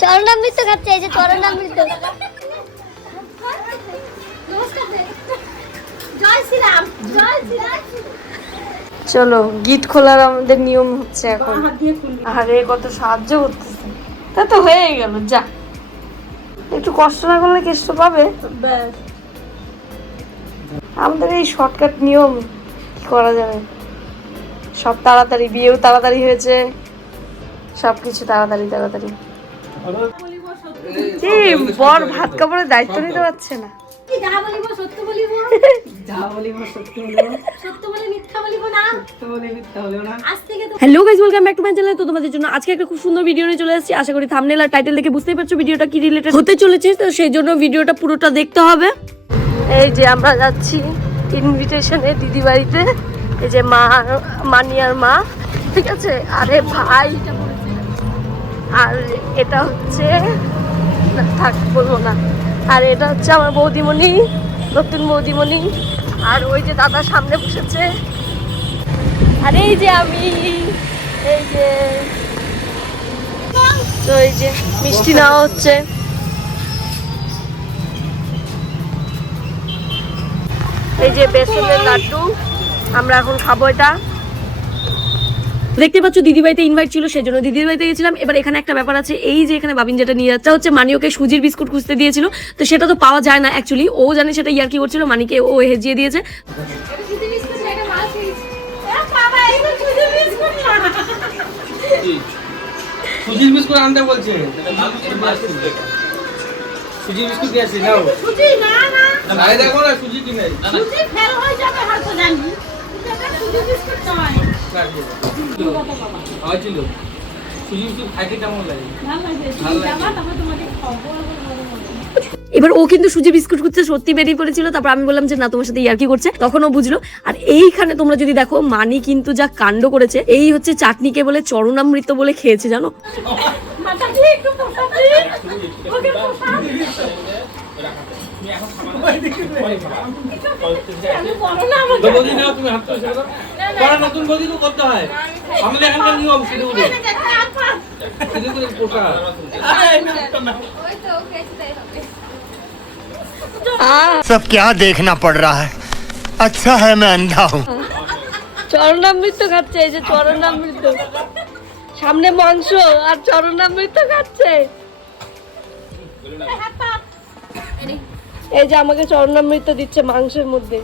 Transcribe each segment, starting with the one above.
চরণামৃত খাচ্ছে, এই যে চরণামৃত। চলো গিট খোলার আমাদের নিয়ম হচ্ছে এখন। আরে কত সাহায্য করতেছে, তা তো হয়ে গেল। যা, একটু কষ্ট না করলে কেষ্ট পাবে। আমাদের এই শর্টকাট নিয়ম, কি করা যাবে। সব তাড়াতাড়ি, বিয়েও তাড়াতাড়ি হয়েছে, সবকিছু তাড়াতাড়ি তাড়াতাড়ি। বর ভাত কাপড়ের দায়িত্ব নিতে পারছে না। Hello guys, welcome back to my channel. তো তোমাদের জন্য আজকে একটা খুব সুন্দর ভিডিও নিয়ে চলে এসেছি। আশা করি থাম্বনেল আর টাইটেল দেখে বুঝতেই পারছো ভিডিওটা কি রিলেটেড হতে চলেছে, তো সেই জন্য ভিডিওটা পুরোটা দেখতে হবে। এই যে আমরা যাচ্ছি ইনভিটেশনে দিদি বাড়িতে। এই যে মা, মানিয়ার মা, ঠিক আছে। আরে ভাই, আর এটা হচ্ছে, থাক বলবো না। আর এটা হচ্ছে আমার বৌদিমণি, নতুন বৌদিমণি। আর ওই যে দাদা সামনে বসেছে। আর এই যে আমি, এই যে, তো এই যে মিষ্টি নেওয়া হচ্ছে। এই যে বেসনের লাড্ডু, আমরা এখন খাবো এটা। দেখতে পাচ্ছ দিদিবাড়িতে ইনভাইট ছিল, সেজন্য দিদির বাড়িতে গেছিলাম। এবার এখানে একটা ব্যাপার আছে, এই যে এখানে বাবিন যেটা নিয়ে যাচ্ছে হচ্ছে, মানি ওকে সুজির বিস্কুট খুঁজতে দিয়েছিল, তো সেটা তো পাওয়া যায় না অ্যাকচুয়ালি। ও জানে সেটা ইয়ার্কি করছিল, মানিকে ও হেজিয়ে দিয়েছে। সুজির বিস্কুট আনতে বলছে, সুজির বিস্কুট নিয়ে আসি। নাও সুজি, না না আরে দেখো না সুজি কি নাই, সুজি ফেল হয়ে যাবে হয়তো, জানি এটা সুজি বিস্কুট নয়। হয়েছিল সুজি বিস্কুট খাইতে কেমন লাগে? ভালো লাগে। তারপর তোমাকে খবর। এবার ও কিন্তু সুজি বিস্কুট খুঁজছে, সত্যি বেরিয়ে পড়েছিল। তারপর আমি বললাম যে না, তোমার সাথে ইয়ার্কি করছে, তখন ও বুঝলো। আর এইখানে তোমরা যদি দেখো, মানি কিন্তু যা কাণ্ড করেছে, এই হচ্ছে চাটনিকে বলে চরণামৃত বলে খেয়েছে, জানো। নতুন বৌদি তো করতে হয়, আমাদের এখানকার নিয়ম। सब क्या देखना पड़ रहा है, अच्छा है मैं अंधा हूँ। চরণামৃত খাচ্ছে, এই যে চরণামৃত, সামনে মাংস আর চরণামৃত খাচ্ছে। এই যে আমাকে চরণামৃত দিচ্ছে মাংসের মধ্যে।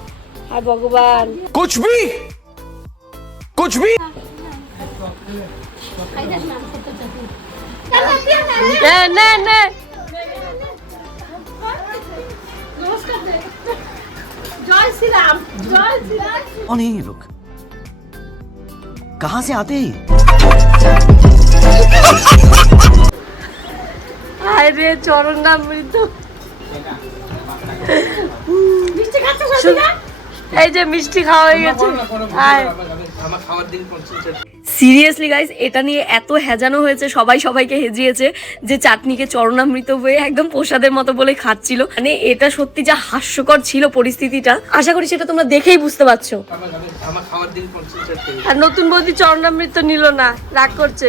হায় ভগবান, कुछ भी নে নে নে। कौन है ये लोग, कहाँ से आते हैं? আরে চরণামৃত, এই যে মিষ্টি খাওয়া হয়ে গেছে। সিরিয়াসলি গাইস, এটা নিয়ে এত হেজানো হয়েছে, সবাই সবাইকে হেজিয়েছে যে চাটনিকে চরণামৃত হয়ে একদম প্রসাদের মতো বলে খাচ্ছিল। মানে এটা সত্যি যা হাস্যকর ছিল পরিস্থিতিটা, আশা করি সেটা তোমরা দেখেই বুঝতে পারছো। আর নতুন বৌদি চরণামৃত নিল না, রাগ করছে।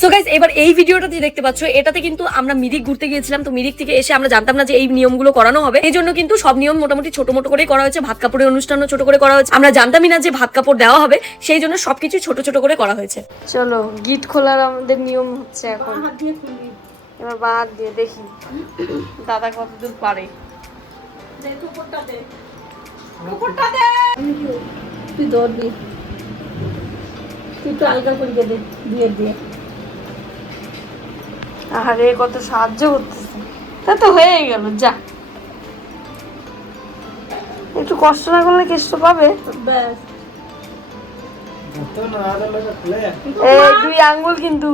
সো গাইস, এবার এই ভিডিওটাতে দেখতে পাচ্ছ, এটাতে কিন্তু আমরা মিরিক ঘুরতে গিয়েছিলাম। তো মিরিক থেকে এসে আমরা জানতাম না যে এই নিয়মগুলো করানো হবে, এই জন্য কিন্তু সব নিয়ম মোটামুটি ছোট মোটো করেই করা হয়েছে। ভাত কাপড়ের অনুষ্ঠানও ছোট করে করা হয়েছে, আমরা জানতামই না যে ভাত কাপড় দেওয়া হবে, সেই জন্য সবকিছু ছোট ছোট করে করা হয়েছে। চলো গিট খোলার আমাদের নিয়ম হচ্ছে এখন। এবার বাদ দিয়ে দেখি দাদা কতদূর পারে। তুই ধরবি, তুই একটু আলগা করে দে দিয়ে দিয়ে। আরে কত সাহায্য করতেছে, তা তো হয়ে গেল। যা, একটু কষ্ট না করলে কেষ্ট পাবে। ব্যাস, দুই আঙ্গুল কিন্তু।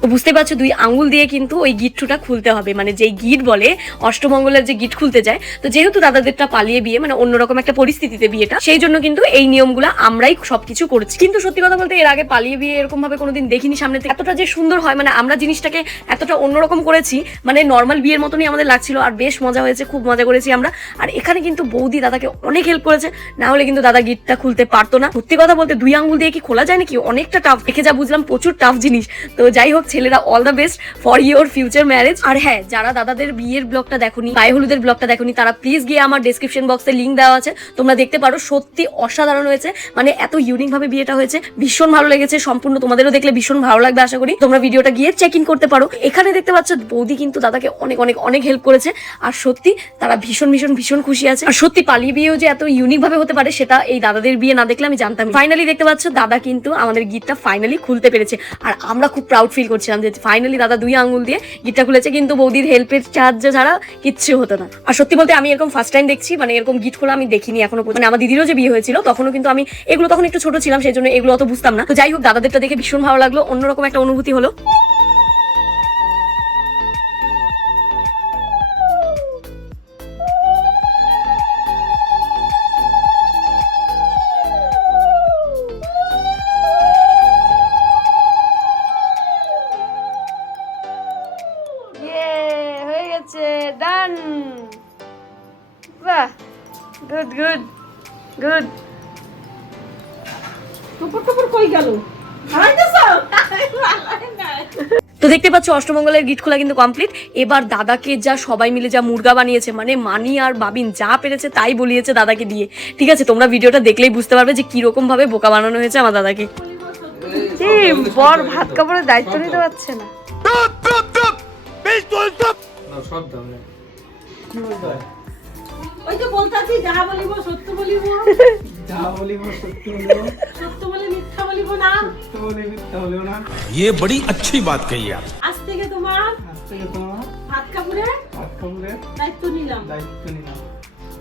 তো বুঝতে পারছো 2 আঙ্গুল দিয়ে কিন্তু ওই গিট্টুটা খুলতে হবে, মানে যেই গিট বলে অষ্টমঙ্গলের যে গিট খুলতে যায়। তো যেহেতু দাদাদেরটা পালিয়ে বিয়ে, মানে অন্যরকম একটা পরিস্থিতিতে বিয়েটা, সেই জন্য কিন্তু এই নিয়মগুলো আমরাই সবকিছু করছি। কিন্তু সত্যি কথা বলতে এর আগে পালিয়ে বিয়ে এরকম ভাবে কোনোদিন দেখিনি সামনে থেকে। এতটা যে সুন্দর হয়, মানে আমরা জিনিসটাকে এতটা অন্যরকম করেছি, মানে নর্মাল বিয়ের মতনই আমাদের লাগছিল। আর বেশ মজা হয়েছে, খুব মজা করেছি আমরা। আর এখানে কিন্তু বৌদি দাদাকে অনেক হেল্প করেছে, না হলে কিন্তু দাদা গিটটা খুলতে পারতো না। সত্যি কথা বলতে 2 আঙ্গুল দিয়ে কি খোলা যায় নাকি, অনেকটা টাফ। দেখে যা বুঝলাম প্রচুর টাফ জিনিস। তো যাই হোক, ছেলেরা all the best for your future marriage. আর হ্যাঁ, যারা দাদাদের বিয়ের ব্লগটা দেখোনি, গায়ে হলুদের ব্লগটা দেখোনি, তারা প্লিজ গিয়ে আমার ডেসক্রিপশন বক্সে লিঙ্ক দেওয়া আছে, তোমরা দেখতে পারো। সত্যি অসাধারণ হয়েছে, মানে এত ইউনিক ভাবে বিয়েটা হয়েছে, ভীষণ ভালো লেগেছে। সম্পূর্ণ তোমাদেরও দেখলে ভীষণ ভালো লাগবে, আশা করি। তোমরা ভিডিওটা গিয়ে চেক ইন করতে পারো। এখানে দেখতে পাচ্ছ বৌদি কিন্তু দাদাকে অনেক অনেক অনেক হেল্প করেছে। আর সত্যি তারা ভীষণ ভীষণ ভীষণ খুশি আছে। আর সত্যি পালিয়ে বিয়েও যে এত ইউনিক ভাবে হতে পারে, সেটা এই দাদাদের বিয়ে না দেখলে আমি জানতাম। ফাইনালি দেখতে পাচ্ছ দাদা কিন্তু আমাদের গিটটা ফাইনালি খুলতে পেরেছে। আর আমরা খুব প্রাউড ফিল করছিলাম যে ফাইনালি দাদা 2 আঙ্গুল দিয়ে গিটটা খুলেছে, কিন্তু বৌদির হেল্পের সাহায্য ছাড়া কিচ্ছু হতো না। আর সত্যি বলতে আমি এরকম ফার্স্ট টাইম দেখছি, মানে এরকম গিট খোলা আমি দেখিনি এখনো পর্যন্ত। মানে আমার দিদিরও যে বিয়ে হয়েছিল তখনও কিন্তু আমি এগুলো তখন একটু ছোট ছিলাম, সেই জন্য এগুলো অত বুঝতাম না। তো যাই হোক, দাদাদেরটা দেখে ভীষণ ভালো লাগলো, অন্যরকম একটা অনুভূতি হলো। হয়ে গেছে, ডান। বাহ, গুড গুড গুড। টুপুর টুপুর কই গেল? তো দেখতে পাচ্ছ অষ্টমঙ্গলের গিট খোলা কিন্তু কমপ্লিট। এবার দাদাকে যা সবাই মিলে যা মুরগা বানিয়েছে, মানে মানি আর বাবিন যা পেরেছে তাই বলিয়েছে দাদাকে দিয়ে। ঠিক আছে, তোমরা ভিডিওটা দেখলেই বুঝতে পারবে যে কিরকম ভাবে বোকা বানানো হয়েছে আমার দাদাকে। বর ভাত কাপড়ের দায়িত্ব নিতে পারছে না। সব দাও না। ওই তো বলতাছি, যাহা বলিব সত্য বলিব, যাহা বলিব সত্য বলিব, সত্য বলে মিথ্যা বলিব না, সত্য বলে মিথ্যা বলিব না। ये बड़ी अच्छी बात कही आप। আজ থেকে তোমার ভাত কাপড়ের দায়িত্ব নিলাম।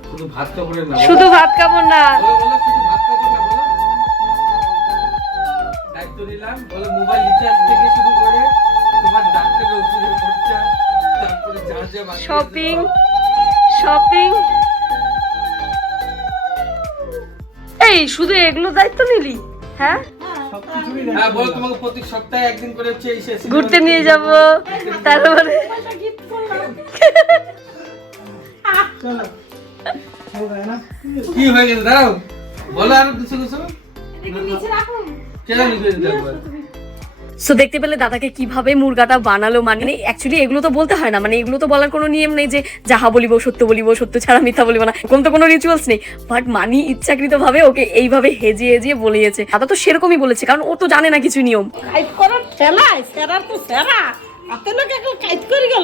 শুধু ভাত কাপড়ের না, শুধু ভাত কাপড় না, বলো বলো, শুধু ভাত কাপড় না, বলো দায়িত্ব নিলাম। বলো মোবাইল রিচার্জ থেকে শুরু করে তোমার ডাক্তারের ওষুধের খরচা, তারপরে যা যা বাকি শপিং শপিং। এই শুধু এগুলো দায়িত্ব নিলি? হ্যাঁ, হ্যাঁ বলো, তোমাকে প্রতি সপ্তাহে একদিন করে হচ্ছে এই শেষ ঘুরতে নিয়ে যাব, তারপরে কি হয়ে গেছে দাও, বলো আর কিছু কিছু। কেন নিচে রাখো? সো দেখতে পেলে দাদাকে কিভাবে মুরগাটা বানালো। মানে অ্যাকচুয়ালি এগুলো তো বলতে হয় না, মানে এগুলো তো বলার কোনো নিয়ম নেই যে যাহা বলিব সত্য বলিব, সত্য ছাড়া মিথ্যা বলিব না, এরকম তো কোনো রিচুয়ালস নেই। বাট মানি ইচ্ছাকৃত ভাবে ওকে এইভাবে হেজিয়ে হেজিয়ে বলিয়েছে। দাদা তো সেরকমই বলেছে, কারণ ও তো জানে না কিছু নিয়ম। কাইট করার ঠেলায় সেরার তো সেরা, এত লোক এখন কাইট করে গেল।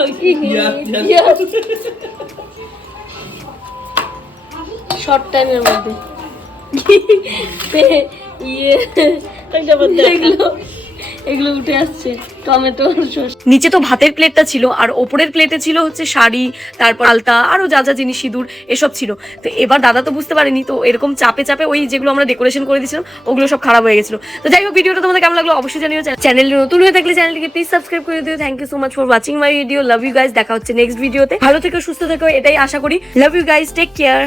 শর্ট টাইমের মধ্যে এগুলো উঠে আসছে। টমেটো নিচে তো ভাতের প্লেটটা ছিল, আর ওপরের প্লেটে ছিল হচ্ছে শাড়ি, তারপর আলতা, আরো যা যা জিনিস, সিঁদুর, এসব ছিল। তো এবার দাদা তো বুঝতে পারেনি, তো এরকম চাপে চাপে ওই যেগুলো আমরা ডেকোরেশন করে দিয়েছিলাম ওগুলো সব খারাপ হয়ে গেছিল। তো যাই হোক, ভিডিওটা তোমাদের কেমন লাগলো অবশ্যই জানিও। চ্যানেলে নতুন হয়ে থাকলে চ্যানেলটিকে প্লিজ সাবস্ক্রাইব করে দিও। Thank you so much for watching my video. Love you guys, দেখা হচ্ছে নেক্সট ভিডিওতে। ভালো থেকো, সুস্থ থেকো, এটাই আশা করি। Love you guys, take care.